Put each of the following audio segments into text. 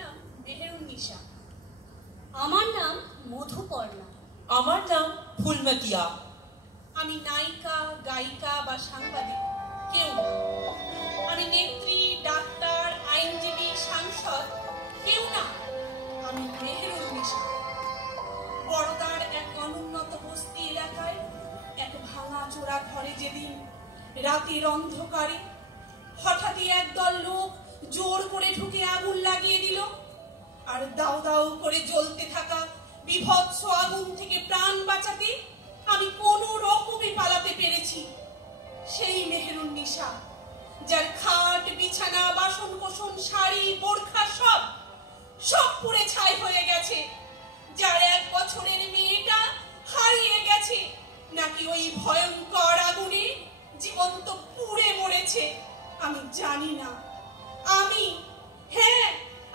নাম মেহেরুন্নিসা। আমার নাম মধুপর্ণা। আমার নাম ফুলমতিয়া। আমি নায়িকা, গায়িকা বা সাংবাদিক কেউ না। আমি নেত্রী, ডাক্তার, আইনজীবী, সাংসদ কেউ না। আমি মেহেরুন্নিসা। বড়দার এক অনুন্নত বস্তি এলাকায় এক ভাঙা চোরা ঘরে যেদিন রাতের অন্ধকারে হঠাৎই একদল লোক জোর করে ঢুকে আগুন লাগিয়ে দিল, আর দাউ দাউ করে জ্বলতে থাকা বিভৎস আগুন থেকে প্রাণ বাঁচাতে আমি কোনো রকমে পালাতে পেরেছি। সেই মেহেরুন্নিসা, যার খাট, বিছানা, বাসন কোসন, শাড়ি, বোরখা সব পুড়ে ছাই হয়ে গেছে, যার 1 বছরের মেয়েটা হারিয়ে গেছে, নাকি ওই ভয়ঙ্কর আগুনে জীবন্ত পুড়ে মরেছে আমি জানি না।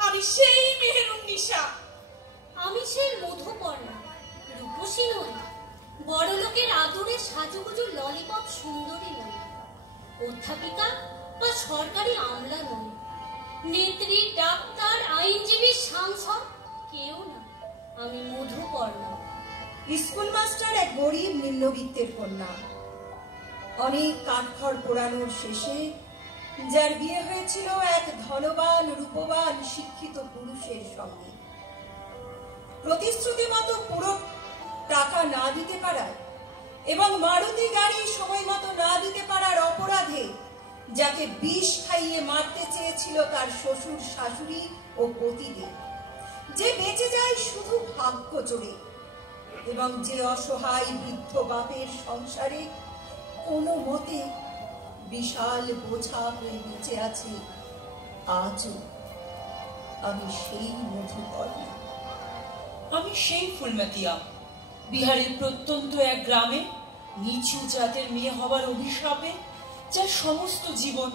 আমি সেই মেহেরুন্নিসা। আমি সেই মধুপর্ণা, রূপসী নই, বড় লোকের আদরে সাজুগুজু ললিপপ সুন্দরী নই, অধ্যাপিকা বা সরকারি আমলা নই, নেত্রী, ডাক্তার, আইনজীবী, সাংসদ কেউ না। আমি মধুপর্ণা। স্কুল মাস্টার এক গরিব নিম্নবিত্তের কন্যা। অনেক কাঠখড় পোড়ানোর শেষে যার বিয়ে হয়েছিল এক ধনবান, রূপবান, শিক্ষিত পুরুষের সঙ্গে। প্রতিশ্রুতি মতো পুরো টাকা না দিতে পারায় এবং মারুতি গাড়ি সময় মতো না দিতে পারার অপরাধে যাকে বিষ খাইয়ে মারতে চেয়েছিল তার শ্বশুর, শাশুড়ি ও পতিদেব, যে বেঁচে যায় শুধু ভাগ্য জোরে, এবং যে অসহায় বৃদ্ধ বাপের সংসারে কোনো মতে বিশাল বোঝা হয়ে বেঁচে আছে আজও। আমি সেই মধুপর্ণা। আমি সেই ফুলমতিয়া, বিহারের প্রত্যন্ত এক গ্রামে নিচু জাতের মেয়ে হবার অভিশাপে, যার সমস্ত জীবন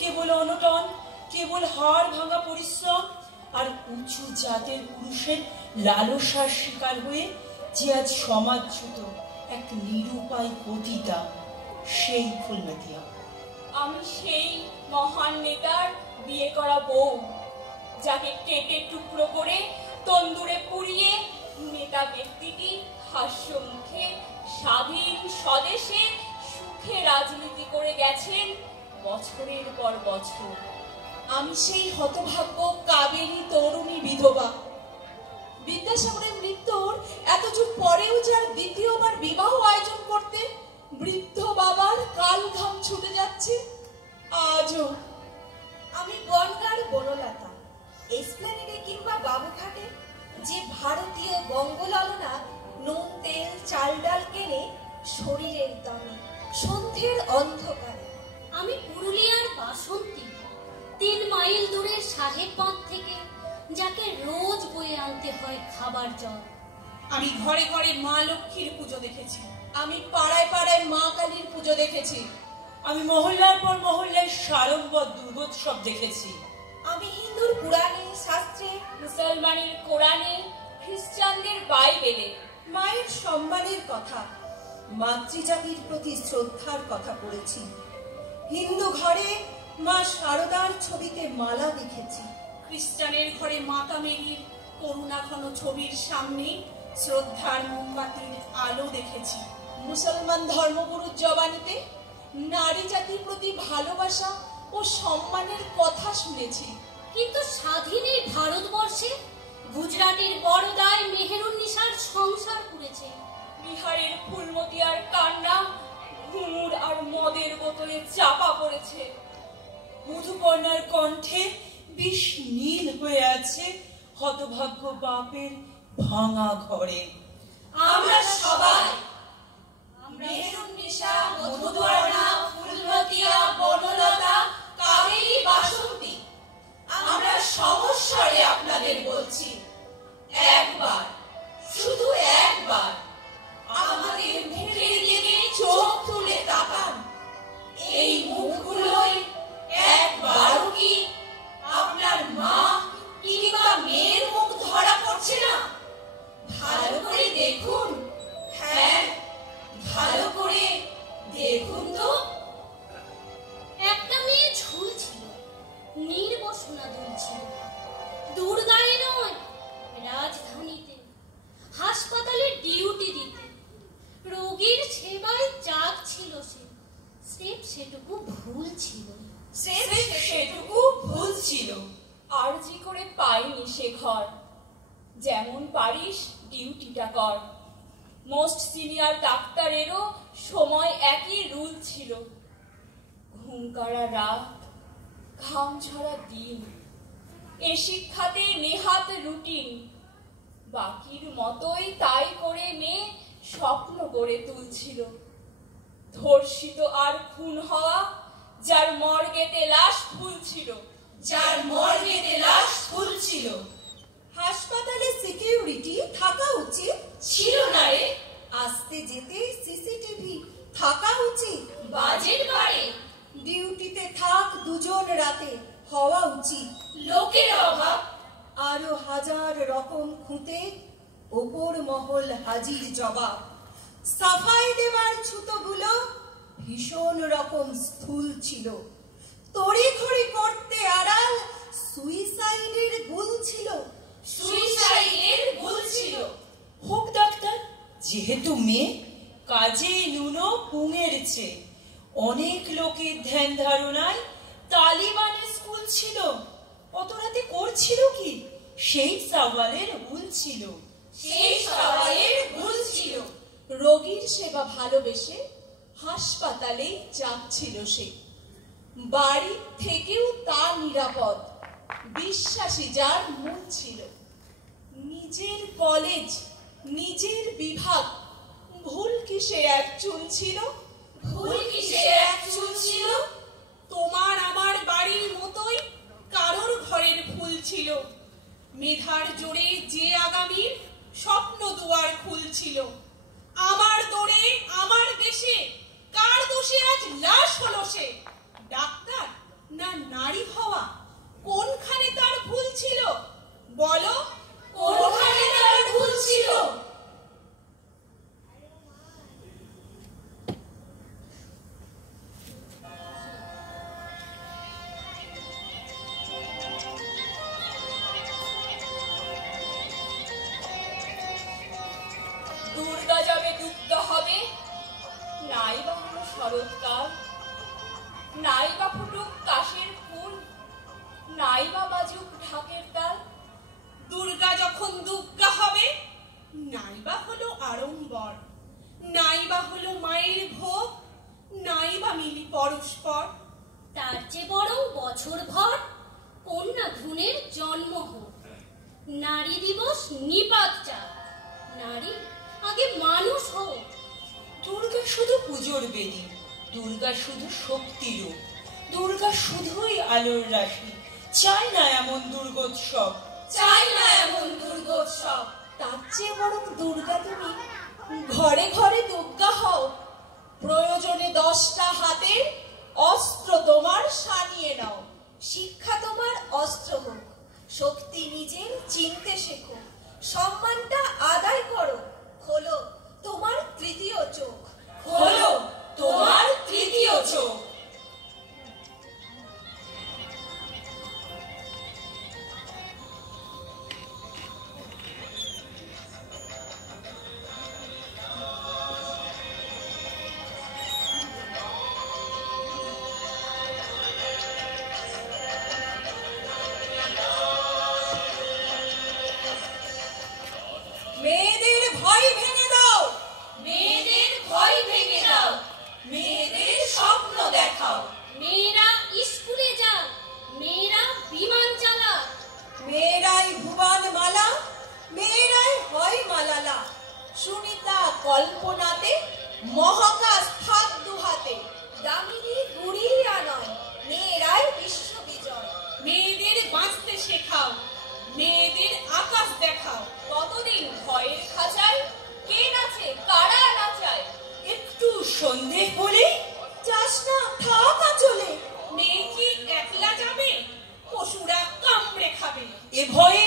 কেবল অনটন, কেবল হাড় ভাঙা পরিশ্রম আর উঁচু জাতের পুরুষের লালসার শিকার হয়ে যে আজ সমাজচ্যুত এক নিরুপায় পতিতা, সেই ফুলমতিয়া। আমি সেই মহান নেতার বিয়ে করা বউ, যাকে কেটে টুকরো করে তন্দুরে পুড়িয়ে নেতা ব্যক্তিটি হাস্য মুখে স্বাধীন স্বদেশে সুখে রাজনীতি করে গেছেন বছরের পর বছর। আমি সেই হতভাগ্য কাবেরী তরুণী বিধবা, বিদ্যাসাগরের মৃত্যুর এত যুগ পরেও যার দ্বিতীয়বার বিবাহ আয়োজন করতে বৃদ্ধ বাবার কাল ঘাম ছুটে যাচ্ছে আজও। আমি বনগাঁর বনলতা, এসপ্ল্যানেডে কিংবা বাবুঘাটে যে ভারতীয় বঙ্গলালনা নুন, তেল, চাল, ডাল কেনে শরীরের দামে সন্ধ্যের অন্ধকারে। আমি পুরুলিয়ার বাসন্তী, 3 মাইল দূরে সাহেব বাঁধ থেকে যাকে রোজ বয়ে আনতে হয় খাবার জল। আমি ঘরে ঘরে মা লক্ষ্মীর পুজো দেখেছি, আমি পাড়ায় পাড়ায় মা কালীর পুজো দেখেছি, আমি মহল্লার পর মহল্লায় সাড়ম্বর দুর্গোৎসব দেখেছি। আমি হিন্দুর পুরাণে, শাস্ত্রে, মুসলমানের কোরআনে, খ্রিস্টানদের বাইবেলে মায়ের সম্মানের কথা, মাতৃজাতির প্রতি শ্রদ্ধার কথা পড়েছি। হিন্দু ঘরে মা শারদার ছবিতে মালা দেখেছি, খ্রিস্টানের ঘরে মাতা মেরির করুণা ঘন ছবির সামনে শ্রদ্ধার মোমবাতির আলো দেখেছি, মুসলমান ধর্মগুরুর জবানিতে নারী জাতির প্রতি ভালোবাসা ও সম্মানের কথা শুনেছি। কিন্তু স্বাধীন এই ভারতবর্ষে গুজরাটের বড়দায় মেহেরুন্নিসার সংসার পুড়েছে। বিহারের ফুলমতিয়ার কান্না ঘুমুর আর মদের বোতলে চাপা পড়েছে। মধুপর্ণার কণ্ঠে বিষ নীল হয়ে আছে হতভাগ্য বাপের ভাঙা ঘরে। আমরা সবাই মেহেরুন্নিসা, মধুপর্ণা, ফুলমতিয়া, বনলতা, কাবেরী, বাসন্তী, আমরা সমস্বরে আপনাদের বলছি, একবার, শুধু একবার আমাদের মুখের দিকে চোখ তুলে তাকান। এই মুখগুলোয় একবারও কি আপনার মা কিংবা মেয়ের মুখ ধরা পড়ছে না? ভালো করে দেখুন, হ্যাঁ ভালো করে দেখুন তো। একটা মেয়ে ঝুলছিল, নির্বসনা দুলছিল, দুর্গা সে ঘর, যেমন পারিস ডিউটিটা কর। মোস্ট সিনিয়র ডাক্তারেরও সময় একই রুল ছিল। ঘুম কাড়া রাত, ঘাম ঝরা দিন, এ শিক্ষাতে নেহাত রুটিন। বাকির মতোই তাই করে মেয়ে স্বপ্ন গড়ে তুলছিল। ধর্ষিত আর খুন হওয়া, যার মর্গেতে লাশ ফুলছিল, যার মর্গেতে লাশ ফুলছিল। হাসপাতালে সিকিউরিটি থাকা উচিত ছিল না রে, আসতে যেতে সিসিটিভি থাকা উচিত। বাজেট বাড়ে, ডিউটিতে থাক দুজন রাতে হওয়া উচিত। লোকের অভাব, আরো হাজার রকম খুঁতে ওপর মহল হাজির জবাব। সাফাই দেবার ছুতোগুলো ভীষণ রকম স্থূল ছিল। তড়িঘড়ি করতে আড়াল সুইসাইডের গুল ছিল। সুইসাইডের ভুল ছিল। হোক ডাক্তার, যেহেতু মেয়ে, কাজে নুনো পুঙের চেয়ে। অনেক লোকের ধ্যান ধারণায় তালিবানের স্কুল ছিল। অত রাতে করছিল কি, সেই সওয়ালের ভুল ছিল। সেই সওয়ালের ভুল ছিল। রোগীর সেবা ভালোবেসে হাসপাতালেই যাচ্ছিল সে। বাড়ি থেকেও তা নিরাপদ, বিশ্বাসী যার মন ছিল। নিজের কলেজ, নিজের বিভাগ, ভুল কি সে এক চুল ছিল? ভুল কি সে এক চুল ছিল? তোমার আমার বাড়ির মতোই কারোর ঘরের ফুল ছিল। মেধার জোরে যে আগামীর স্বপ্ন দুয়ার খুলছিল। আমার দোরে আমার দেশে কার দোষে আজ লাশ হলো সে? ডাক্তার না নারী হওয়া, কোনখানে তার ভুল ছিল? বলো, কোনখানে তার ভুল ছিল? দুর্গা যাবে দুর্গা হবে, নাই বা হলো শরৎকাল, নাই বা ফুটুক কাশের ফুল, নাই বা বাজুক ঢাকের তাল। দুর্গা যখন দুর্গা হবে, নাইবা হলো আড়ম্বর, নাইবা হলো মায়ের ভোগ, নাইবা মিলি পরস্পর। তার চেয়ে বরং বছর ভর কন্যা ভ্রূণের জন্ম হোক। নারী দিবস নিপাত যাক, নারী আগে মানুষ হোক। দুর্গা শুধু পুজোর বেদি, দুর্গা শুধু শক্তি রূপ, দুর্গা শুধুই আলোর রাশি। চাই না এমন দুর্গোৎসব, চাই না এমন দুর্গোৎসব। তার চেয়ে বরং দুর্গা তুমি ঘরে ঘরে দুর্গা হও। প্রয়োজনে 10টা হাতে অস্ত্র তোমার সানিয়ে নাও। শিক্ষা তোমার অস্ত্র হোক, শক্তি নিজের চিনতে শেখো। সম্মানটা আদায় করো, খোলো তোমার তৃতীয় চোখ। হলো তোমার তৃতীয় চোখ। মেয়েদের ভয় ভেঙে দাও, মেয়েদের ভয় ভেঙে দাও, মেয়েদের স্বপ্ন দেখাও। মেয়েরা স্কুলে যাক, মেয়েরা বিমান চালাক। মেয়েরাই ভুবন মালা, মেয়েরাই হয় মালালা। সুনিতা কল্পনাতে মহাকাশ থাক দুহাতে। দামিনী গুড়িয়া নয়, মেয়েরাই বিশ্ববিজয়। মেয়েদের বাঁচতে শেখাও, মেয়েদের আকাশ দেখাও। কতদিন ভয়ের খাঁচায় কে নাচে কারা নাচায়। একটু সন্দেহ হলেই যাস না থাক আচলে। মেয়ে কি একলা যাবে? পশুরা কামড়ে খাবে। এ ভয়ে